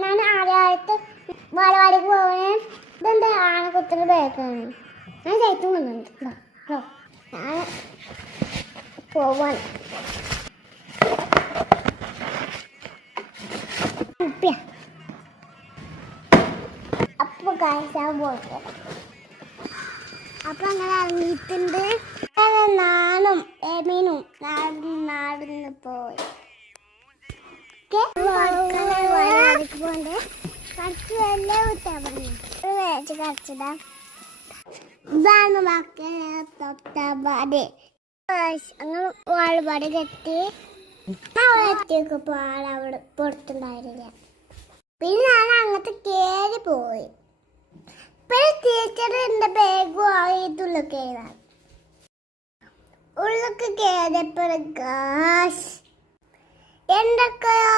ഞാൻ ആദ്യമായിട്ട് ബാലവാടിക്ക് പോകണേ. ഇതെന്താ ആനക്കുത്തിന് ബാക്കാണ്. ഞാൻ ചൈത്തും വന്നിട്ടുണ്ട്. ഞാൻ പോവാൻ അപ്പൊ കഴിച്ചാൻ പോകുന്നത്. അപ്പൊ അങ്ങനെ ഇറങ്ങിയിട്ടുണ്ട്. നാണും എമീനും നടന്ന് പോയി. ഇതാണ് അങ്ങനെ വാൾപാട് കെട്ടി അവിടെ എത്തിയപ്പോ ആളവിടെ പുറത്തുണ്ടായിരുന്നില്ല. പിന്നെ ഞാൻ അങ്ങനത്തെ കേറി പോയി. പിന്നെ ടീച്ചർ എന്റെ ബാഗും ഇതുള്ളൊക്കെ ഉള്ളൊക്കെ കയറിയപ്പോ എന്തൊക്കെയാ